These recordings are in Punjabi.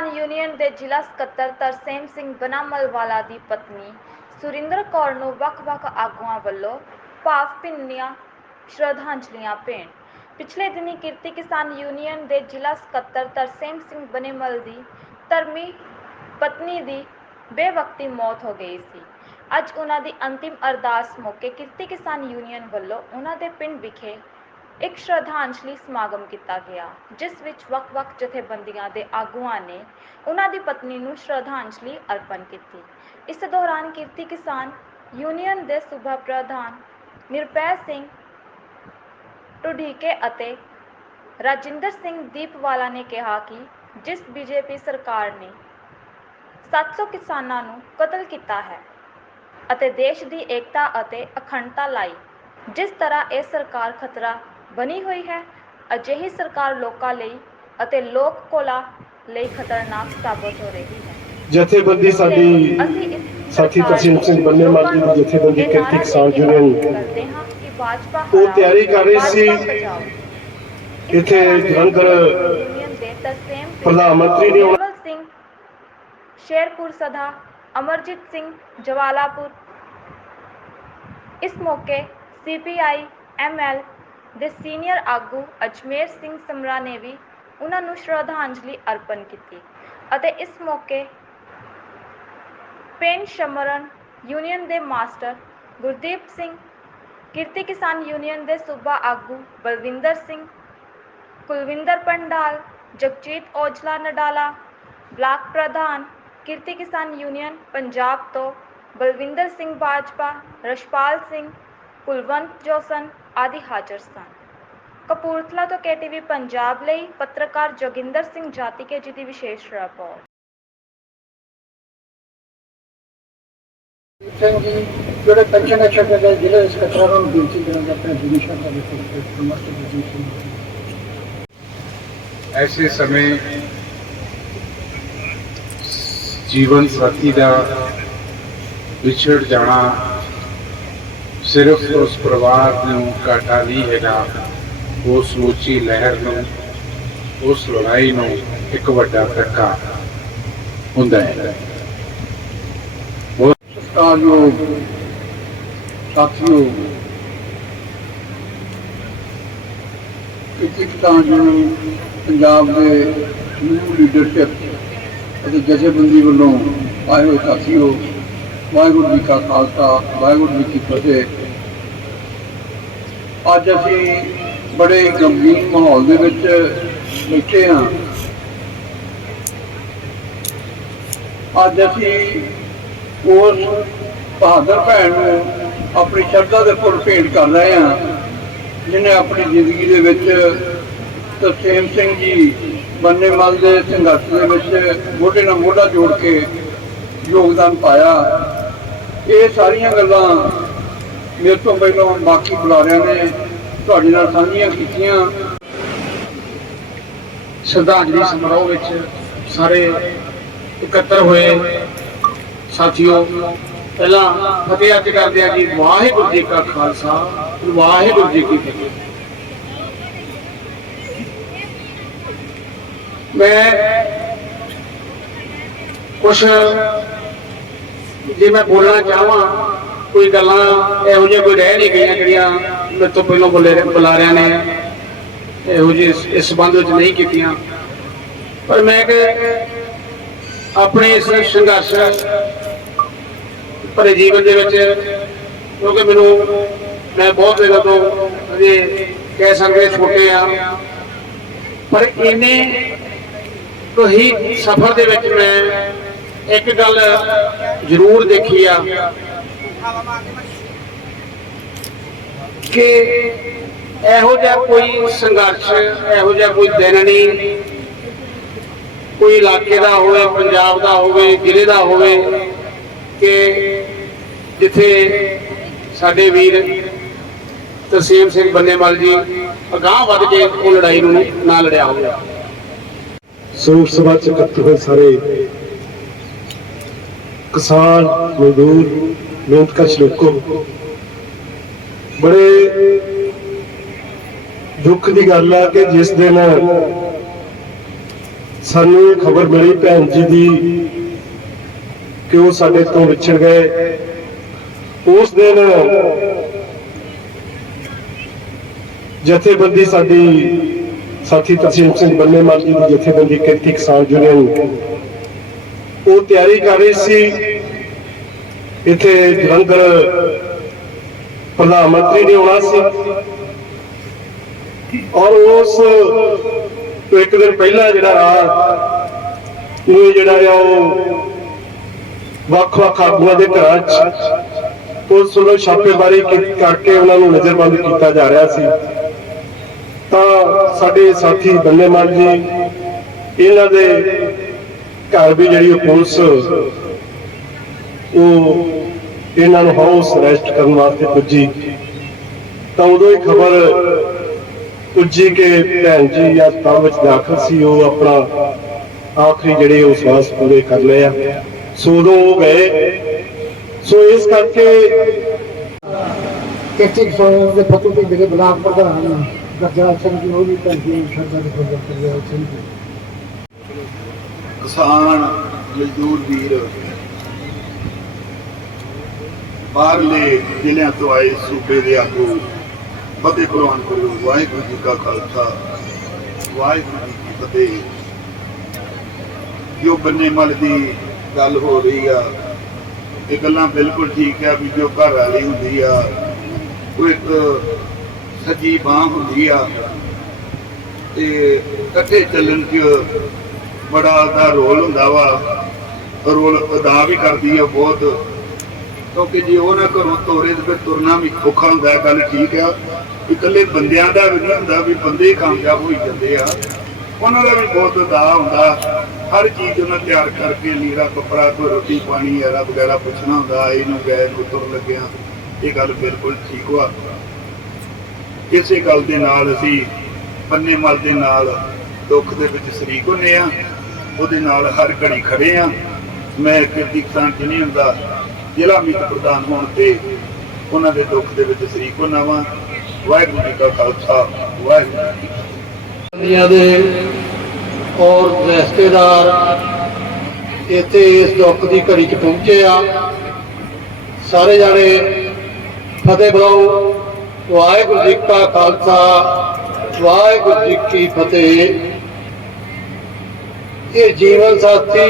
ਕਿਸਾਨ ਯੂਨੀਅਨ ਦੇ ਜ਼ਿਲ੍ਹਾ ਸਕੱਤਰ ਤਰਸੇਮ ਸਿੰਘ ਬਨਾਮਲ ਦੀ ਪਤਨੀ ਸੁਰਿੰਦਰ ਕੌਰ ਨੂੰ ਵੱਖ-ਵੱਖ ਆਗੂਆਂ ਵੱਲੋਂ ਭਾਵ-ਭਿੰਨੀਆਂ ਸ਼ਰਧਾਂਜਲੀਆਂ ਭੇਟ। ਪਿਛਲੇ ਦਿਨੀ ਕਿਰਤੀ ਕਿਸਾਨ ਯੂਨੀਅਨ ਦੇ ਜ਼ਿਲ੍ਹਾ ਸਕੱਤਰ ਤਰਸੇਮ ਸਿੰਘ ਬਨੇਮਲ ਦੀ ਧਰਮੀ ਪਤਨੀ ਦੀ ਬੇਵਕਤੀ ਮੌਤ ਹੋ ਗਈ ਸੀ। ਅੱਜ ਉਹਨਾਂ ਦੀ ਅੰਤਿਮ ਅਰਦਾਸ ਮੌਕੇ ਕਿਰਤੀ ਕਿਸਾਨ ਯੂਨੀਅਨ ਵੱਲੋਂ ਉਹਨਾਂ ਦੇ ਪਿੰਡ ਵਿਖੇ ਇੱਕ ਸ਼ਰਧਾਂਜਲੀ ਸਮਾਗਮ ਕੀਤਾ ਗਿਆ, ਜਿਸ ਵਿੱਚ ਵੱਖ-ਵੱਖ ਜਥੇਬੰਦੀਆਂ ਦੇ ਆਗੂਆਂ ਨੇ ਉਹਨਾਂ ਦੀ ਪਤਨੀ ਨੂੰ ਸ਼ਰਧਾਂਜਲੀ ਅਰਪਣ ਕੀਤੀ। ਇਸ ਦੌਰਾਨ ਕਿਰਤੀ ਕਿਸਾਨ ਯੂਨੀਅਨ ਦੇ ਸੂਬਾ ਪ੍ਰਧਾਨ ਨਿਰਪੈ ਸਿੰਘ ਢੁੱਡੀਕੇ ਅਤੇ ਰਾਜਿੰਦਰ ਸਿੰਘ ਦੀਪਵਾਲਾ ਨੇ ਕਿਹਾ ਕਿ ਜਿਸ ਬੀਜੇਪੀ ਸਰਕਾਰ ਨੇ 700 ਕਿਸਾਨਾਂ ਨੂੰ ਕਤਲ ਕੀਤਾ ਹੈ ਅਤੇ ਦੇਸ਼ ਦੀ ਏਕਤਾ ਅਤੇ ਅਖੰਡਤਾ ਲਈ, ਜਿਸ ਤਰ੍ਹਾਂ ਇਹ ਸਰਕਾਰ ਖਤਰਾ ਬਣੀ ਹੋਈ ਹੈ। ਅਜਿਹੀ ਸਰਕਾਰ ਲੋਕਾਂ ਲਈ ਅਤੇ ਲੋਕ ਕੋਲਾ ਲਈ ਖਤਰਨਾਕ ਸਾਬਤ ਹੋ ਰਹੀ ਹੈ। ਜਥੇਬੰਦੀ ਸਾਡੀ ਸਾਥੀ ਤਰਸੇਮ ਸਿੰਘ ਬੰਨੇਮਾਲ ਜੀ ਦੀ ਜਥੇਬੰਦੀ ਕਿਰਤੀ ਕਿਸਾਨ ਯੂਨੀਅਨ ਉਹ ਤਿਆਰੀ ਕਰ ਰਹੀ ਸੀ। ਇੱਥੇ ਜਲੰਧਰ ਪ੍ਰਧਾਨ ਮੰਤਰੀ ਨੇ ਨਿਰਮਲ ਸਿੰਘ ਸ਼ੇਰਪੁਰ ਸਦਾ ਅਮਰਜੀਤ ਸਿੰਘ ਜਵਾਲਾਪੁਰ। ਇਸ ਮੌਕੇ ਸੀਪੀਆਈ ਐਮਐਲ ਦੇ ਸੀਨੀਅਰ ਆਗੂ ਅਜਮੇਰ ਸਿੰਘ ਸਮਰਾ ਨੇ ਵੀ ਉਹਨਾਂ ਨੂੰ ਸ਼ਰਧਾਂਜਲੀ ਅਰਪਣ ਕੀਤੀ ਅਤੇ ਇਸ ਮੌਕੇ ਪਿੰਡ ਸ਼ਮਰਨ ਯੂਨੀਅਨ ਦੇ ਮਾਸਟਰ ਗੁਰਦੀਪ ਸਿੰਘ, ਕਿਰਤੀ ਕਿਸਾਨ ਯੂਨੀਅਨ ਦੇ ਸੂਬਾ ਆਗੂ ਬਲਵਿੰਦਰ ਸਿੰਘ, ਕੁਲਵਿੰਦਰ ਪੰਡਾਲ, ਜਗਜੀਤ ਔਜਲਾ ਨਡਾਲਾ, ਬਲਾਕ ਪ੍ਰਧਾਨ ਕਿਰਤੀ ਕਿਸਾਨ ਯੂਨੀਅਨ ਪੰਜਾਬ ਤੋਂ ਬਲਵਿੰਦਰ ਸਿੰਘ ਬਾਜਪਾ ਰਸ਼ਪਾਲ ਸਿੰਘ ਕੁਲਵੰਤ ਜੋਸਨ ਆਦਿ ਹਾਜ਼ਰ ਸਨ। ਕਪੂਰਥਲਾ ਤੋਂ ਕੇਟੀਵੀ ਪੰਜਾਬ ਲਈ ਪੱਤਰਕਾਰ ਜੋਗਿੰਦਰ ਸਿੰਘ ਜਾਤੀਕੇ ਜੀ ਦੀ ਵਿਸ਼ੇਸ਼ ਰਿਪੋਰਟ। ਸਿੰਘ ਜੀ ਜਿਹੜੇ ਪੈਨਸ਼ਨ ਐਕਸ਼ਨ ਦੇ ਜ਼ਿਲ੍ਹੇ ਸਕੱਤਰਾਂ ਨੂੰ ਬੇਨਤੀ ਕਰਾਂਗਾ ਆਪਣੇ ਡਿਵੀਜ਼ਨ ਦਾ ਡਿਵੀਜ਼ਨ ਐਸੇ ਸਮੇਂ ਜੀਵਨ ਸਾਥੀ ਦਾ ਵਿਛੜ ਜਾਣਾ ਸਿਰਫ ਉਸ ਪਰਿਵਾਰ ਨੂੰ ਘਾਟਾ ਨਹੀਂ ਹੈਗਾ ਉਸ ਸਮੁੱਚੀ ਲਹਿਰ ਨੂੰ, ਉਸ ਲੜਾਈ ਨੂੰ ਇੱਕ ਵੱਡਾ ਧੱਕਾ ਹੁੰਦਾ ਹੈ। ਜੋ ਸਾਥੀਓ ਕਿਤੇ ਕਿਸਾਨ ਯੂਨੀਅਨ ਪੰਜਾਬ ਦੇ ਨਿਊ ਲੀਡਰਸ਼ਿਪ ਅਤੇ ਜਥੇਬੰਦੀ ਵੱਲੋਂ ਆਏ ਹੋਏ ਸਾਥੀਓ, ਵਾਹਿਗੁਰੂ ਜੀ ਕਾ ਖਾਲਸਾ, ਵਾਹਿਗੁਰੂ ਜੀ ਕੀ ਫਤਿਹ। ਅੱਜ ਅਸੀਂ ਬੜੇ ਗੰਭੀਰ ਮਾਹੌਲ ਦੇ ਵਿੱਚ ਬੈਠੇ ਹਾਂ। ਅੱਜ ਅਸੀਂ ਉਸ ਬਹਾਦਰ ਭੈਣ ਨੂੰ ਆਪਣੀ ਸ਼ਰਧਾ ਦੇ ਫੁੱਲ ਭੇਟ ਕਰ ਰਹੇ ਹਾਂ ਜਿਨੇ ਆਪਣੀ ਜ਼ਿੰਦਗੀ ਦੇ ਵਿੱਚ ਤਰਸੇਮ ਸਿੰਘ ਜੀ ਬੰਨੇ ਬੰਨੇਮਲ ਦੇ ਸੰਘਰਸ਼ ਦੇ ਵਿੱਚ ਮੋਢੇ ਨਾਲ ਮੋਢਾ ਜੋੜ ਕੇ ਯੋਗਦਾਨ ਪਾਇਆ। ਇਹ ਸਾਰੀਆਂ ਗੱਲਾਂ ਮੇਰੇ ਤੋਂ ਪਹਿਲਾਂ ਬਾਕੀ ਬੁਲਾਰਿਆਂ ਨੇ ਤੁਹਾਡੇ ਨਾਲ ਸਾਂਝੀਆਂ ਕੀਤੀਆਂ। ਸ਼ਰਧਾਂਜਲੀ ਸਮਾਰੋਹ ਵਿੱਚ ਸਾਰੇ ਇਕੱਤਰ ਹੋਏ। ਸਾਥੀਓ, ਪਹਿਲਾਂ ਫਤਿਹ ਅੱਜ ਕਰਦੇ ਆ ਜੀ, ਵਾਹਿਗੁਰੂ ਜੀ ਕਾ ਖਾਲਸਾ, ਵਾਹਿਗੁਰੂ ਜੀ ਕੀ ਫਤਿਹ। ਮੈਂ ਕੁਛ ਜੇ ਮੈਂ ਬੋਲਣਾ ਚਾਹਾਂ ਕੋਈ ਗੱਲਾਂ ਇਹੋ ਜਿਹੀਆਂ ਕੋਈ ਰਹਿ ਨਹੀਂ ਗਈਆਂ ਜਿਹੜੀਆਂ ਮੇਰੇ ਤੋਂ ਪਹਿਲਾਂ ਬੁਲੇ ਬੁਲਾਰਿਆਂ ਨੇ। ਇਹੋ ਜਿਹੇ ਇਸ- ਸੰਬੰਧ ਵਿੱਚ ਨਹੀਂ ਕੀਤੀਆਂ। ਪਰ ਮੈਂ ਕਿ ਆਪਣੇ ਇਸ ਸੰਘਰਸ਼ ਭਰੇ ਜੀਵਨ ਦੇ ਵਿੱਚ, ਕਿਉਂਕਿ ਮੈਨੂੰ ਮੈਂ ਬਹੁਤ ਦਿਨਾਂ ਤੋਂ ਅਜੇ ਕਹਿ ਸਕਦੇ ਛੋਟੇ ਆ। ਪਰ ਇਹਨੇ ਤੋਂ ਹੀ ਸਫ਼ਰ ਦੇ ਵਿੱਚ ਮੈਂ ਇੱਕ ਗੱਲ ਜ਼ਰੂਰ ਦੇਖੀ ਆ। ਕਿ ਇਹੋ ਜਿਹਾ ਕੋਈ ਸੰਘਰਸ਼, ਇਹੋ ਜਿਹਾ ਕੋਈ ਦਿਨ ਨਹੀਂ। ਕੋਈ ਇਲਾਕੇ ਦਾ ਹੋਵੇ, ਪੰਜਾਬ ਦਾ ਹੋਵੇ, ਜ਼ਿਲ੍ਹੇ ਦਾ ਹੋਵੇ, ਕਿ ਜਿੱਥੇ ਸਾਡੇ ਵੀਰ ਤਰਸੇਮ ਸਿੰਘ ਬੰਨੇਵਾਲ ਜੀ ਅਗਾਹ ਵੱਧ ਕੇ ਉਹ ਲੜਾਈ ਨੂੰ ਨਾ ਲੜਿਆ ਹੋਵੇ। ਸਰੂਪ ਸਭਾ ਚ ਇਕੱਠੇ ਹੋਏ ਸਾਰੇ ਕਿਸਾਨ, ਮਜ਼ਦੂਰ ਮਿਹਨਤਕਸ਼ ਲੋਕੋ। ਬੜੇ ਦੁੱਖ ਦੀ ਗੱਲ ਆ ਕਿ ਜਿਸ ਦਿਨ ਸਾਨੂੰ ਇਹ ਖਬਰ ਮਿਲੀ ਭੈਣ ਜੀ ਦੀ ਕਿ ਉਹ ਸਾਡੇ ਤੋਂ ਵਿਛੜ ਗਏ। ਉਸ ਦਿਨ ਜਥੇਬੰਦੀ ਸਾਡੀ ਸਾਥੀ ਤਰਸੀਮ ਸਿੰਘ ਬੰਨੇਮਾਲ ਜੀ ਦੀ ਜਥੇਬੰਦੀ ਕਿਰਤੀ ਕਿਸਾਨ ਯੂਨੀਅਨ। ਉਹ ਤਿਆਰੀ ਕਰ ਰਹੀ ਸੀ। ਇੱਥੇ ਜਲੰਧਰ ਪ੍ਰਧਾਨ ਮੰਤਰੀ ਨੇ ਆਉਣਾ ਸੀ। ਔਰ ਉਸ ਤੋਂ ਇੱਕ ਦਿਨ ਪਹਿਲਾਂ ਜਿਹੜਾ ਰਾਤ ਨੂੰ ਜਿਹੜਾ ਆ, ਉਹ ਵੱਖ-ਵੱਖ ਆਗੂਆਂ ਦੇ ਘਰਾਂ 'ਚ ਪੁਲਿਸ ਵੱਲੋਂ ਛਾਪੇਮਾਰੀ ਕਰਕੇ ਉਹਨਾਂ ਨੂੰ ਨਜ਼ਰਬੰਦ ਕੀਤਾ ਜਾ ਰਿਹਾ ਸੀ। ਤਾਂ ਸਾਡੇ ਸਾਥੀ ਬੰਨੇ ਮਾਨ ਜੀ, ਇਹਨਾਂ ਦੇ ਘਰ ਵੀ ਜਿਹੜੀ ਉਹ ਪੁਲਿਸ ਉਹ ਇਹਨਾਂ ਨੂੰ ਹਾਊਸ ਅਰੈਸਟ ਕਰਨ ਵਾਸਤੇ ਪੁੱਜੀ। ਤਾਂ ਉਦੋਂ ਹੀ ਖਬਰ ਪੁੱਜੀ ਕਿ ਭੈਣ ਜੀ ਹਸਪਤਾਲ ਵਿੱਚ ਦਾਖਲ ਸੀ ਉਹ ਆਪਣਾ ਆਖਰੀ ਜਿਹੜੇ ਉਹ ਸਵਾਸ ਪੂਰੇ ਕਰ ਲਏ ਆ। ਸੋ ਉਦੋਂ ਉਹ ਗਏ। ਸੋ ਇਸ ਕਰਕੇ ਕਿਰਤੀ ਕਿਸਾਨ ਦੇ ਫਤੂ ਦੇ ਜਿਹੜੇ ਬਲਾਕ ਪ੍ਰਧਾਨ ਗਰਜਾ ਸਿੰਘ ਜੀ ਉਹ ਵੀ ਧੰਦੀ ਸ਼ਰਧਾ ਦੇ ਕੋਲ ਕਰਿਆ ਸਿੰਘ ਜੀ ਕਿਸਾਨ ਮਜ਼ਦੂਰ ਵੀਰ ਬਾਹਰਲੇ ਜ਼ਿਲ੍ਹਿਆਂ ਤੋਂ ਆਏ ਸੂਬੇ ਦੇ ਆਗੂ, ਫਤਿਹ ਪ੍ਰਵਾਨ ਕਰੋ ਵਾਹਿਗੁਰੂ ਜੀ ਕਾ ਖਾਲਸਾ, ਵਾਹਿਗੁਰੂ ਜੀ ਕੀ ਫਤਿਹ। ਜੋ ਬੰਨੇ ਮਲ ਦੀ ਗੱਲ ਹੋ ਰਹੀ ਆ, ਇਹ ਗੱਲਾਂ ਬਿਲਕੁਲ ਠੀਕ ਆ ਵੀ ਜੋ ਘਰ ਵਾਲੀ ਹੁੰਦੀ ਆ, ਉਹ ਇੱਕ ਸੱਜੀ ਬਾਹ ਹੁੰਦੀ ਆ। ਤੇ ਇਕੱਠੇ ਚੱਲਣ 'ਚ ਬੜਾ ਦਾ ਰੋਲ ਹੁੰਦਾ ਵਾ, ਰੋਲ ਅਦਾ ਵੀ ਕਰਦੀ ਆ ਬਹੁਤ। ਕਿਉਂਕਿ ਜੇ ਉਹ ਨਾ ਘਰੋਂ ਤੋਰੇ ਤੇ ਫਿਰ ਤੁਰਨਾ ਵੀ ਔਖਾ ਹੁੰਦਾ ਗੱਲ ਠੀਕ ਆ ਵੀ ਇਕੱਲੇ ਬੰਦਿਆਂ ਦਾ ਵੀ ਨਹੀਂ ਹੁੰਦਾ ਵੀ ਬੰਦੇ ਕਾਮਯਾਬ ਹੋਈ ਜਾਂਦੇ ਆ। ਉਹਨਾਂ ਦਾ ਵੀ ਬਹੁਤ ਅਦਾ ਹੁੰਦਾ। ਹਰ ਚੀਜ਼ ਉਹਨਾਂ ਤਿਆਰ ਕਰਕੇ ਲੀੜਾ, ਕੱਪੜਾ, ਕੋਈ ਰੋਟੀ ਪਾਣੀ ਆਰਾ ਵਗੈਰਾ ਪੁੱਛਣਾ ਹੁੰਦਾ ਇਹਨੂੰ ਗਏ ਨੂੰ ਤੁਰ ਲੱਗਿਆ ਇਹ ਗੱਲ ਬਿਲਕੁਲ ਠੀਕ ਵਾ। ਇਸੇ ਗੱਲ ਦੇ ਨਾਲ ਅਸੀਂ ਬੰਨੇ ਮਲ ਦੇ ਨਾਲ ਦੁੱਖ ਦੇ ਵਿੱਚ ਸ਼ਰੀਕ ਹੁੰਨੇ ਆ। ਉਹਦੇ ਨਾਲ ਹਰ ਘੜੀ ਖੜੇ ਆ। ਮੈਂ ਕਿਰਤੀ ਕਿਸਾਨ ਯੂਨੀਅਨ ਹੁੰਦਾ। ਜ਼ਿਲ੍ਹਾ ਮੀਤ ਪ੍ਰਧਾਨ ਹੋਣ ਤੇ ਉਹਨਾਂ ਦੇ ਦੁੱਖ ਦੇ ਵਿੱਚ ਸ਼ਰੀਕ ਹੋਣਾ ਵਾ। ਵਾਹਿਗੁਰੂ ਜੀ ਕਾ ਖਾਲਸਾ, ਵਾਹਿਗੁਰੂ ਜੀ ਕੀ ਦੇ ਔਰ ਰਿਸ਼ਤੇਦਾਰ ਇੱਥੇ ਇਸ ਦੁੱਖ ਦੀ ਘੜੀ 'ਚ ਪਹੁੰਚੇ ਆ। ਸਾਰੇ ਜਾਣੇ ਫਤਿਹ ਬੁਲਾਓ। ਵਾਹਿਗੁਰੂ ਜੀ ਕਾ ਖਾਲਸਾ, ਵਾਹਿਗੁਰੂ ਜੀ ਕੀ ਫਤਿਹ। ਇਹ ਜੀਵਨ ਸਾਥੀ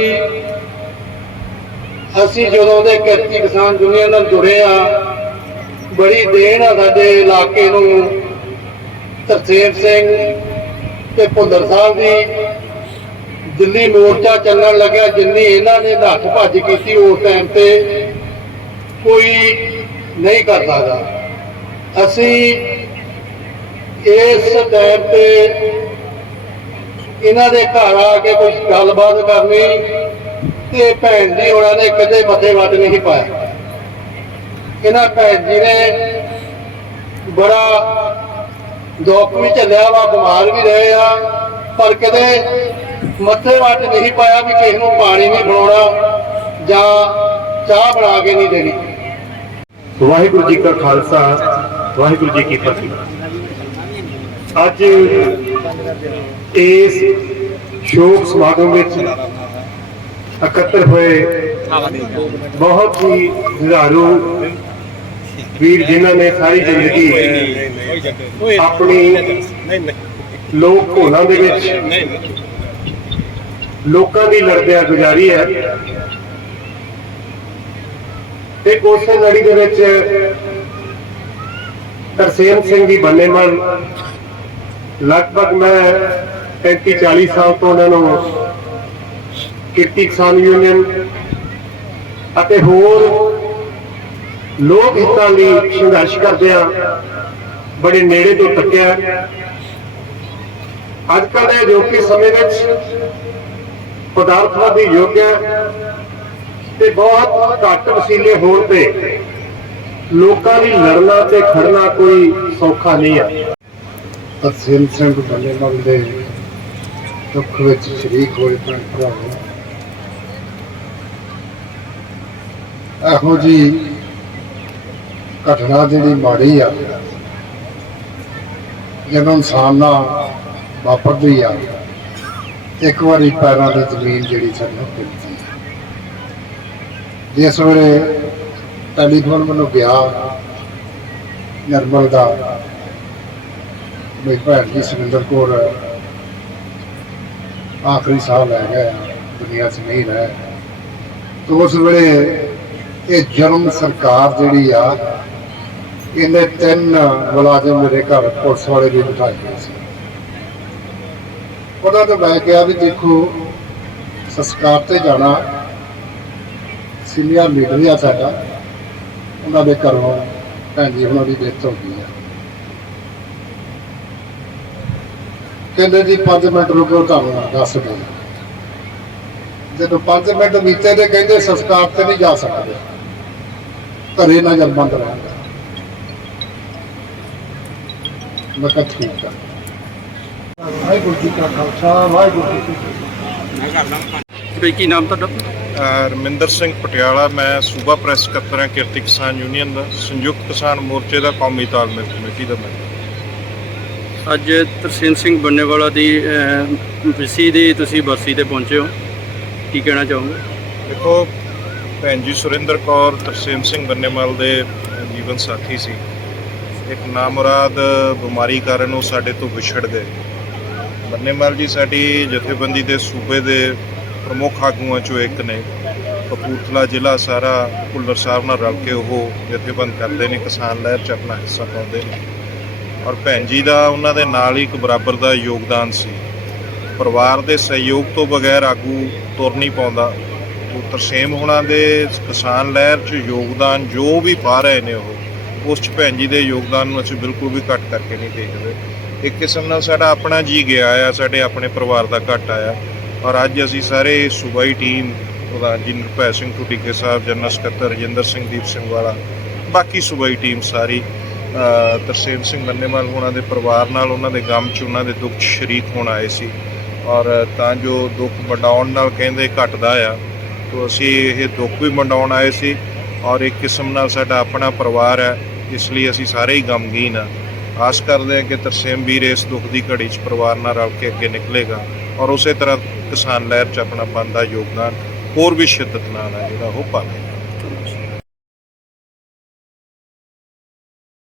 ਅਸੀਂ ਜਦੋਂ ਦੇ ਕਿਰਤੀ ਕਿਸਾਨ ਯੂਨੀਅਨ ਨਾਲ ਜੁੜੇ ਆ, ਬੜੀ ਦੇਣ ਆ ਸਾਡੇ ਇਲਾਕੇ ਨੂੰ, ਤਰਸੇਮ ਸਿੰਘ ਤੇ ਭੁੰਦਰ ਸਾਹਿਬ ਦੀ। ਦਿੱਲੀ ਮੋਰਚਾ ਚੱਲਣ ਲੱਗਿਆ, ਜਿੰਨੀ ਇਹਨਾਂ ਨੇ ਨੱਠ ਭੱਜ ਕੀਤੀ ਉਸ ਟਾਈਮ ਤੇ, ਕੋਈ ਨਹੀਂ ਕਰ ਸਕਦਾ। ਅਸੀਂ ਇਸ ਟਾਈਮ ਤੇ ਇਹਨਾਂ ਦੇ ਘਰ ਆ ਕੇ ਕੁਝ ਗੱਲਬਾਤ ਕਰਨੀ ਤੇ ਭੈਣ ਜੀ ਉਹਨਾਂ ਨੇ ਕਦੇ ਮੱਥੇ ਵੱਟ ਨਹੀਂ ਪਾਇਆ। ਇਹਨਾਂ ਭੈਣ ਜੀ ਨੇ ਬੜਾ ਦੁੱਖ ਵੀ ਝੱਲਿਆ ਵਾ, ਬਿਮਾਰ ਵੀ ਰਹੇ ਆ, ਪਰ ਕਦੇ ਮੱਥੇ ਵੱਟ ਨਹੀਂ ਪਾਇਆ ਵੀ ਕਿਸੇ ਨੂੰ ਪਾਣੀ ਨਹੀਂ ਬਣਾਉਣਾ ਜਾਂ ਚਾਹ ਬਣਾ ਕੇ ਨਹੀਂ ਦੇਣੀ। ਵਾਹਿਗੁਰੂ ਜੀ ਕਾ ਖਾਲਸਾ, ਵਾਹਿਗੁਰੂ ਜੀ ਕੀ ਫਤਿਹ। ਅੱਜ ਇਸ ਸ਼ੋਕ ਸਮਾਗਮ ਵਿੱਚ ਇਕੱਤਰ ਹੋਏ। ਬਹੁਤ ਹੀ ਹਜ਼ਾਰੋਂ ਵੀਰ ਜਿਨ੍ਹਾਂ ਨੇ ਸਾਰੀ ਜ਼ਿੰਦਗੀ ਆਪਣੀ ਲੋਕ ਹੋਲਾਂ ਦੇ ਵਿੱਚ ਲੋਕਾਂ ਦੀ ਲੜਦਿਆਂ ਗੁਜ਼ਾਰੀ ਹੈ। ਤੇ ਉਸੇ ਲੜੀ ਦੇ ਵਿੱਚ ਤਰਸੇਮ ਸਿੰਘ ਜੀ ਬੰਨੇਮਲ ਲਗਭਗ ਮੈਂ 35 40 ਸਾਲ ਤੋਂ ਉਹਨਾਂ ਨੂੰ ਕਿਰਤੀ ਕਿਸਾਨ ਯੂਨੀਅਨ ਅਤੇ ਹੋਰ ਲੋਕ ਹਿੱਤਾਂ ਲਈ ਸੰਘਰਸ਼ ਕਰਦਿਆਂ ਬੜੇ ਨੇੜੇ ਤੋਂ ਤੱਕਿਆ ਅੱਜ ਕੱਲ੍ਹ ਦੇ ਅਜੋਕੇ ਸਮੇਂ ਵਿੱਚ ਪਦਾਰਥਵਾਦੀ ਯੁੱਗ ਹੈ ਤੇ ਬਹੁਤ ਘੱਟ ਵਸੀਲੇ ਹੋਣ ਤੇ ਲੋਕਾਂ ਲਈ ਲੜਨਾ ਤੇ ਖੜਨਾ ਕੋਈ ਸੌਖਾ ਨਹੀਂ ਹੈ। ਤਰਸੇਮ ਸਿੰਘ ਬੱਲੇਮਲ ਦੇ ਦੁੱਖ ਵਿੱਚ ਸ਼ਰੀਕ ਹੋਏ ਭੈਣ ਭਰਾਵੋ। ਇਹੋ ਜੀ ਘਟਨਾ ਜਿਹੜੀ ਮਾੜੀ ਆ, ਜਦੋਂ ਇਨਸਾਨ ਨਾਲ ਵਾਪਰਦੀ ਆ, ਇੱਕ ਵਾਰੀ ਪੈਰਾਂ ਦੀ ਜ਼ਮੀਨ ਜਿਹੜੀ ਸਾਨੂੰ ਮਿਲਦੀ ਜਿਸ ਵੇਲੇ ਟੈਲੀਫੋਨ ਮੈਨੂੰ ਗਿਆ, ਨਰਮਲ ਦਾ, ਮੇਰੀ ਭੈਣ ਜੀ ਸੁਰਿੰਦਰ ਕੌਰ ਆਖਰੀ ਸਾਹ ਲੈ ਗਏ ਦੁਨੀਆ 'ਚ ਨਹੀਂ ਰਹਿ। ਤੇ ਉਸ ਵੇਲੇ ਇਹ ਜਨਮ ਸਰਕਾਰ ਜਿਹੜੀ ਆ, ਇਹਨੇ ਤਿੰਨ ਮੁਲਾਜ਼ਮ ਮੇਰੇ ਘਰ ਪੁਲਿਸ ਵਾਲੇ ਵੀ ਬਿਠਾਏ ਹੋਏ ਸੀ। ਉਹਨਾਂ ਨੂੰ ਮੈਂ ਕਿਹਾ ਵੀ ਦੇਖੋ, ਸੰਸਕਾਰ ਤੇ ਜਾਣਾ, ਸੀਨੀਅਰ ਲੀਡਰ ਆ ਸਾਡਾ, ਉਹਨਾਂ ਦੇ ਘਰੋਂ ਭੈਣ ਜੀ ਉਹਨਾਂ ਦੀ ਡੈਥ ਹੋ ਗਈ ਹੈ ਕਹਿੰਦੇ ਜੀ 5 ਮਿੰਟ ਰੁਕੋ, ਤੁਹਾਨੂੰ ਦੱਸ ਦੇ ਜਦੋਂ 5 ਮਿੰਟ ਬੀਤੇ ਤੇ ਕਹਿੰਦੇ ਸੰਸਕਾਰ ਤੇ ਨਹੀਂ ਜਾ ਸਕਦੇ। ਘਰੇ ਨਜ਼ਰ ਬੰਦ ਰਹਿੰਦਾ ਮੈਂ ਕਿਹਾ ਠੀਕ ਆ। ਵਾਹਿਗੁਰੂ ਜੀ ਕਾ ਖਾਲਸਾ ਵਾਹਿਗੁਰੂ ਜੀ ਕੀ ਫਤਿਹ। ਬਈ ਕੀ ਨਾਮ ਤੁਹਾਡਾ? ਅਹ ਰਮਿੰਦਰ ਸਿੰਘ ਪਟਿਆਲਾ ਮੈਂ ਸੂਬਾ ਪ੍ਰੈਸ ਸਕੱਤਰ ਹਾਂ ਕਿਰਤੀ ਕਿਸਾਨ ਯੂਨੀਅਨ ਦਾ। ਸੰਯੁਕਤ ਕਿਸਾਨ ਮੋਰਚੇ ਦਾ ਕੌਮੀ ਤਾਲਮੇਲ ਕਮੇਟੀ ਦਾ ਮੈਂਬਰ ਅੱਜ ਤਰਸੇਮ ਸਿੰਘ ਬੰਨੇਵਾਲਾ ਦੀ ਵਿਸੀ ਦੀ ਤੁਸੀਂ ਬਰਸੀ ਤੇ ਪਹੁੰਚੇ ਹੋ। ਕੀ ਕਹਿਣਾ ਚਾਹੋਗੇ? ਦੇਖੋ ਭੈਣ ਜੀ, ਸੁਰਿੰਦਰ ਕੌਰ, ਤਰਸੇਮ ਸਿੰਘ ਬੰਨੇਵਾਲ ਦੇ ਜੀਵਨ ਸਾਥੀ ਸੀ। ਇੱਕ ਨਾਮੁਰਾਦ ਬਿਮਾਰੀ ਕਾਰਨ ਉਹ ਸਾਡੇ ਤੋਂ ਵਿਛੜ ਗਏ। ਬੰਨੇਵਾਲ ਜੀ ਸਾਡੀ ਜਥੇਬੰਦੀ ਦੇ ਸੂਬੇ ਦੇ ਪ੍ਰਮੁੱਖ ਆਗੂਆਂ ਚੋਂ ਇੱਕ ਨੇ। ਕਪੂਰਥਲਾ ਜ਼ਿਲ੍ਹਾ ਸਾਰਾ ਭੁੱਲਰ ਸਾਹਿਬ ਨਾਲ ਰਲ ਕੇ ਉਹ ਜਥੇਬੰਦ ਕਰਦੇ ਨੇ, ਕਿਸਾਨ ਲਹਿਰ ਚ ਆਪਣਾ ਹਿੱਸਾ ਪਾਉਂਦੇ ਨੇ। ਔਰ ਭੈਣ ਜੀ ਦਾ ਉਹਨਾਂ ਦੇ ਨਾਲ ਹੀ ਇੱਕ ਬਰਾਬਰ ਦਾ ਯੋਗਦਾਨ ਸੀ। ਪਰਿਵਾਰ ਦੇ ਸਹਿਯੋਗ ਤੋਂ ਬਗੈਰ ਆਗੂ ਤੁਰ ਨਹੀਂ ਪਾਉਂਦਾ। ਤਰਸੇਮ ਹੋਣਾ ਦੇ ਕਿਸਾਨ ਲਹਿਰ 'ਚ ਯੋਗਦਾਨ ਜੋ ਵੀ ਪਾ ਰਹੇ ਨੇ ਉਹ, ਉਸ 'ਚ ਭੈਣ ਜੀ ਦੇ ਯੋਗਦਾਨ ਨੂੰ ਅਸੀਂ ਬਿਲਕੁਲ ਵੀ ਘੱਟ ਕਰਕੇ ਨਹੀਂ ਦੇਖਦੇ ਇੱਕ ਕਿਸਮ ਨਾਲ ਸਾਡਾ ਆਪਣਾ ਜੀ ਗਿਆ ਆ, ਸਾਡੇ ਆਪਣੇ ਪਰਿਵਾਰ ਦਾ ਘੱਟ ਆਇਆ। ਔਰ ਅੱਜ ਅਸੀਂ ਸਾਰੇ ਸੂਬਾਈ ਟੀਮ, ਪ੍ਰਧਾਨ ਜੀ ਨਿਰਭੈ ਸਿੰਘ ਟੁੱਡੀਕੇ ਸਾਹਿਬ, ਜਨਰਲ ਸਕੱਤਰ ਰਜਿੰਦਰ ਸਿੰਘ, ਦੀਪ ਸਿੰਘ ਵਾਲਾ, ਬਾਕੀ ਸੂਬਾਈ ਟੀਮ ਸਾਰੀ ਤਰਸੇਮ ਸਿੰਘ ਬੰਨੇਵਾਲ ਹੋਣਾ ਦੇ ਪਰਿਵਾਰ ਨਾਲ, ਉਹਨਾਂ ਦੇ ਗਮ 'ਚ, ਉਹਨਾਂ ਦੇ ਦੁੱਖ 'ਚ ਸ਼ਰੀਕ ਹੋਣ ਆਏ ਸੀ। ਔਰ ਤਾਂ ਜੋ ਦੁੱਖ ਵਡਾਉਣ ਨਾਲ ਕਹਿੰਦੇ ਘਟਦਾ ਆ ਤੋ ਅਸੀਂ ਇਹ ਦੁੱਖ ਵੀ ਵੰਡਾਉਣ ਆਏ ਸੀ ਔਰ ਇੱਕ ਕਿਸਮ ਨਾਲ ਸਾਡਾ ਆਪਣਾ ਪਰਿਵਾਰ ਹੈ, ਇਸ ਲਈ ਅਸੀਂ ਸਾਰੇ ਹੀ ਗਮਗੀਨ ਆ ਆਸ ਕਰਦੇ ਹਾਂ ਕਿ ਤਰਸੇਮ ਵੀਰ ਇਸ ਦੁੱਖ ਦੀ ਘੜੀ 'ਚ ਪਰਿਵਾਰ ਨਾਲ ਰਲ ਕੇ ਅੱਗੇ ਨਿਕਲੇਗਾ ਔਰ ਉਸੇ ਤਰ੍ਹਾਂ ਕਿਸਾਨ ਲਹਿਰ 'ਚ ਆਪਣਾ ਬਣਦਾ ਯੋਗਦਾਨ ਹੋਰ ਵੀ ਸ਼ਿੱਦਤ ਨਾਲ ਹੈ, ਜਿਹੜਾ ਉਹ ਪਾਵੇਗਾ।